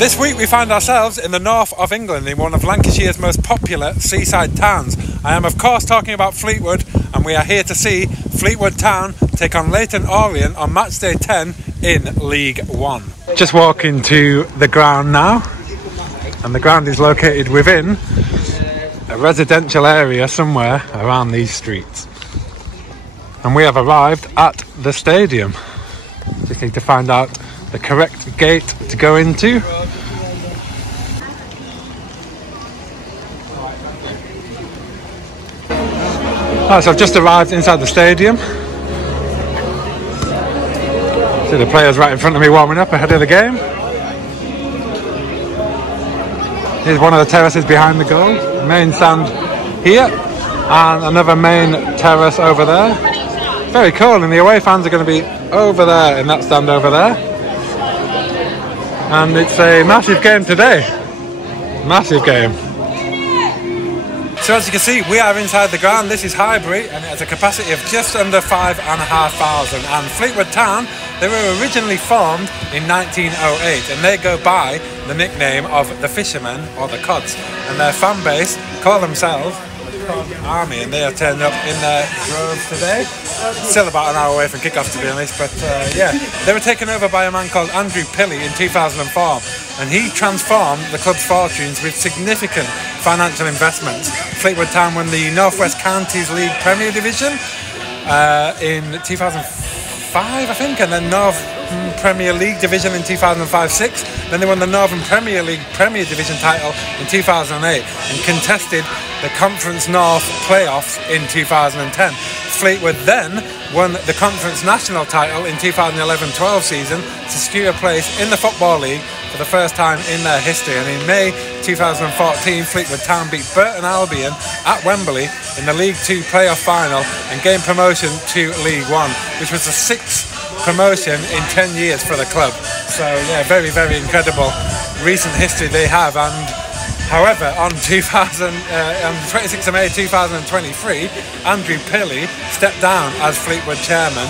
This week we find ourselves in the north of England in one of Lancashire's most popular seaside towns. I am of course talking about Fleetwood, and we are here to see Fleetwood Town take on Leyton Orient on match day 10 in League One. Just walking to the ground now, and the ground is located within a residential area somewhere around these streets. And we have arrived at the stadium. Just need to find out the correct gate to go into. So I've just arrived inside the stadium. See the players right in front of me warming up ahead of the game. Here's one of the terraces behind the goal. Main stand here, and another main terrace over there. Very cool, and the away fans are going to be over there in that stand over there. And it's a massive game today. Massive game. So as you can see, we are inside the ground. This is Highbury, and it has a capacity of just under 5,500. And Fleetwood Town, they were originally formed in 1908, and they go by the nickname of the Fishermen, or the Cods. And their fan base call themselves the Cod Army, and they are turned up in their droves today. Still about an hour away from kick-off, to be honest, but yeah. They were taken over by a man called Andrew Pilley in 2004, and he transformed the club's fortunes with significant financial investments. Fleetwood Town won the North West Counties League Premier Division in 2005, I think, and then North Premier League Division in 2005-06. Then they won the Northern Premier League Premier Division title in 2008 and contested the Conference North playoffs in 2010. Fleetwood then won the Conference National title in 2011-12 season to secure a place in the Football League for the first time in their history. And in May 2014, Fleetwood Town beat Burton Albion at Wembley in the League 2 playoff final and gained promotion to League 1, which was the 6th promotion in 10 years for the club. So yeah, very, very incredible recent history they have. And however, on 26th of May 2023, Andrew Pilley stepped down as Fleetwood chairman,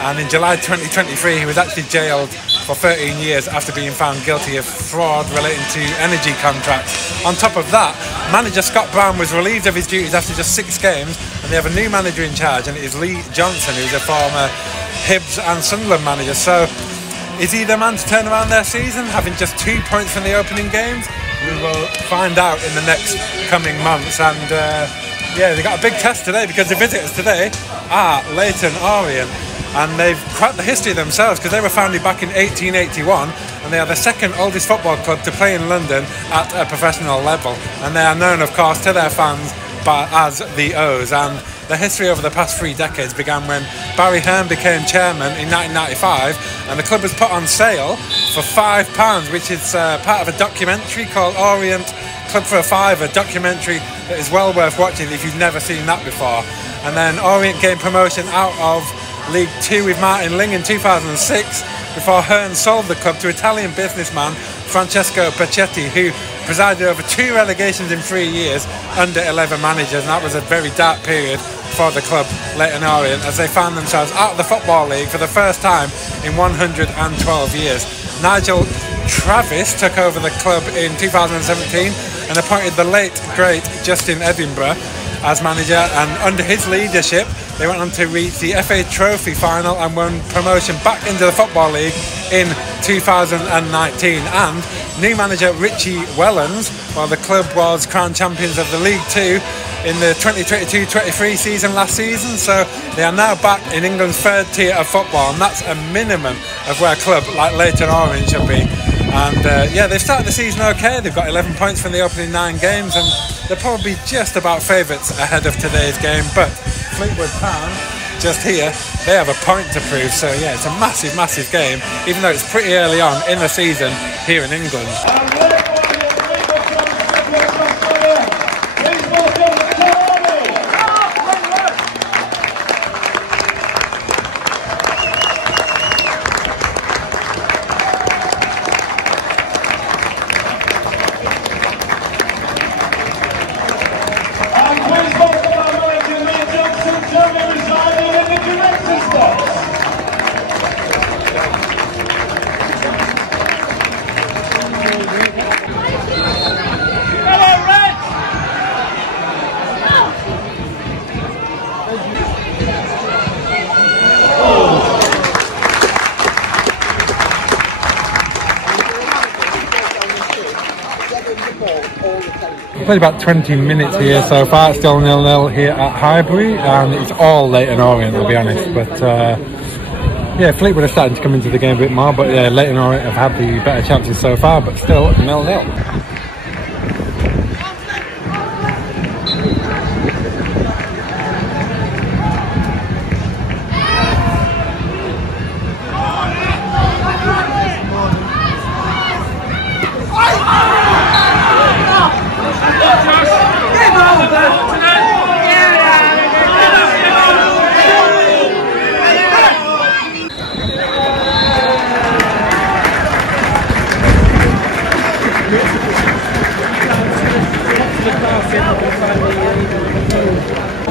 and in July 2023 he was actually jailed for 13 years after being found guilty of fraud relating to energy contracts. On top of that, manager Scott Brown was relieved of his duties after just 6 games, and they have a new manager in charge, and it is Lee Johnson, who's a former Hibs and Sunderland manager. So is he the man to turn around their season, having just 2 points from the opening games? We will find out in the next coming months. And yeah, they got a big test today, because the visitors today are Leyton Orient, and they've quite the history themselves, because they were founded back in 1881, and they are the second oldest football club to play in London at a professional level, and they are known of course to their fans as the O's. And the history over the past 3 decades began when Barry Hearn became chairman in 1995, and the club was put on sale for £5, which is part of a documentary called Orient Club for a Fiver, a documentary that is well worth watching if you've never seen that before. And then Orient gained promotion out of League 2 with Martin Ling in 2006, before Hearn sold the club to Italian businessman Francesco Pacchetti, who presided over 2 relegations in 3 years under 11 managers, and that was a very dark period for the club Leyton Orient, as they found themselves out of the Football League for the first time in 112 years. Nigel Travis took over the club in 2017 and appointed the late great Justin Edinburgh as manager, and under his leadership they went on to reach the FA Trophy final and won promotion back into the Football League in 2019. And new manager Richie Wellens, while the club was crowned champions of the League 2 in the 2022-23 season last season, so they are now back in England's 3rd tier of football, and that's a minimum of where a club like Leyton Orient should be. And yeah, they've started the season okay. They've got 11 points from the opening 9 games, and they're probably just about favourites ahead of today's game. But Fleetwood Town, just here, they have a point to prove. So yeah, it's a massive, massive game, even though it's pretty early on in the season here in England. Played about 20 minutes here so far. It's still 0-0 here at Highbury, and it's all Leyton Orient, I'll be honest. But yeah, Fleetwood are starting to come into the game a bit more, but yeah, Leyton Orient have had the better chances so far, but still 0-0.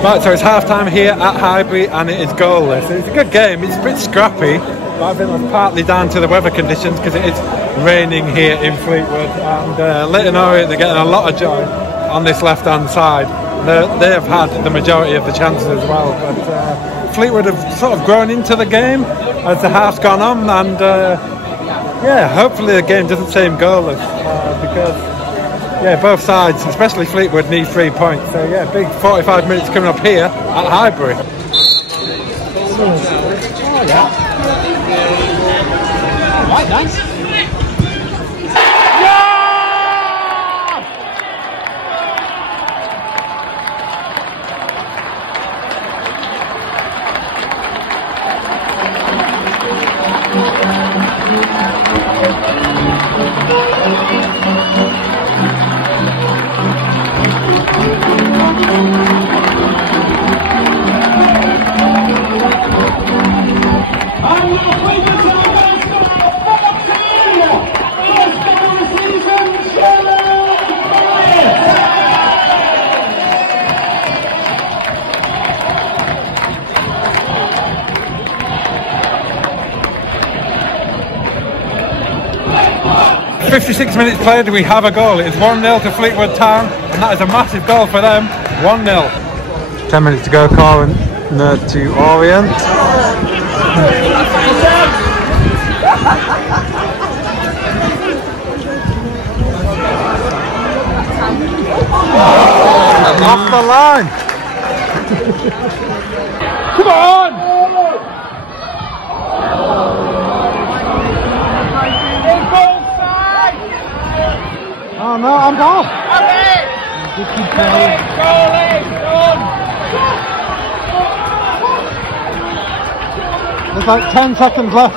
Right, so it's half time here at Highbury and it is goalless. It's a good game, it's a bit scrappy, but I think that's partly down to the weather conditions because it is raining here in Fleetwood, and Leyton Orient, they're getting a lot of joy on this left hand side. They have had the majority of the chances as well, but Fleetwood have sort of grown into the game as the half's gone on, and yeah, hopefully the game doesn't seem goalless because yeah, both sides, especially Fleetwood, need 3 points. So yeah, big 45 minutes coming up here at Highbury. Oh yeah. Right, nice. "56 minutes played, we have a goal. It's 1-0 to Fleetwood Town, and that is a massive goal for them. 1-0. 10 minutes to go, corner to Orient. Off the line. Come on! Oh no, I'm off. There's like 10 seconds left.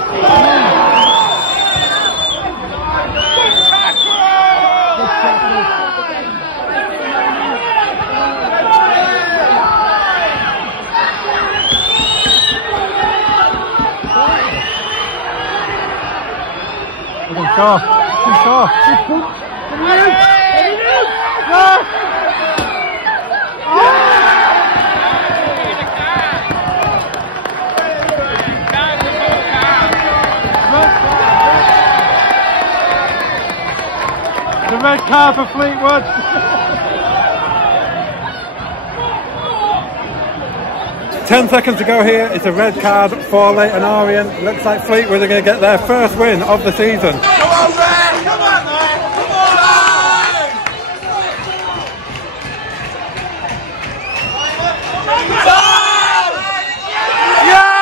Go. The red card for Fleetwood. Ten seconds to go here. It's a red card for Leyton Orient. Looks like Fleetwood are going to get their first win of the season. Come on, man! Come on, man! Come on! Yeah!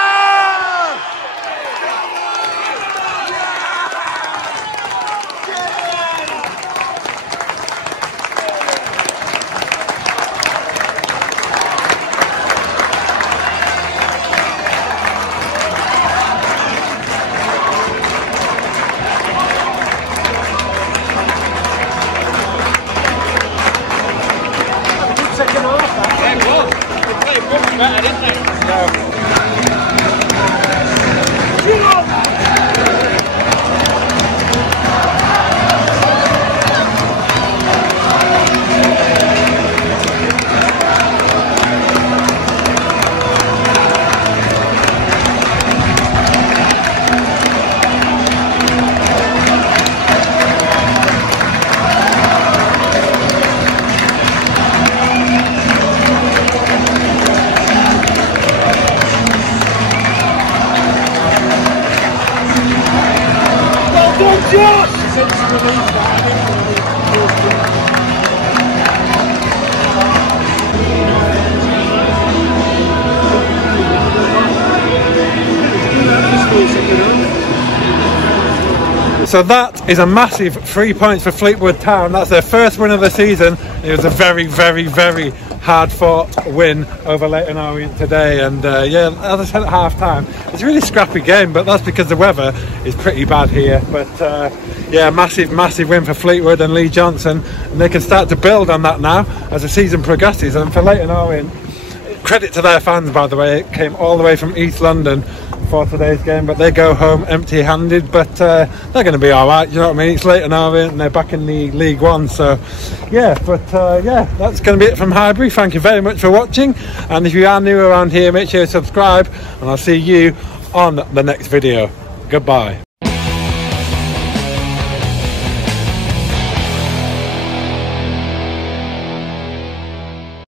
since release that, I think So that is a massive 3 points for Fleetwood Town. That's their first win of the season. It was a very, very, very hard fought win over Leyton Orient today, and yeah, as I said at half time, it's a really scrappy game, but that's because the weather is pretty bad here. But yeah, massive win for Fleetwood and Lee Johnson, and they can start to build on that now as the season progresses. And for Leyton Orient, credit to their fans, by the way, it came all the way from East London for today's game, but they go home empty-handed, but they're going to be all right, you know what I mean? It's Leyton Orient and they're back in the League One, so yeah. But yeah, that's going to be it from Highbury. Thank you very much for watching, and if you are new around here, make sure you subscribe, and I'll see you on the next video. Goodbye.